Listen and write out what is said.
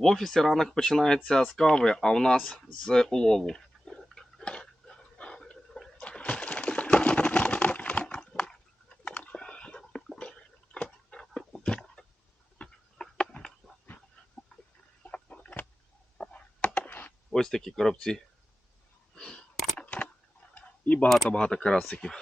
В офісі ранок починається з кави, а у нас з улову. Ось такі коробці. І багато-багато карасиків.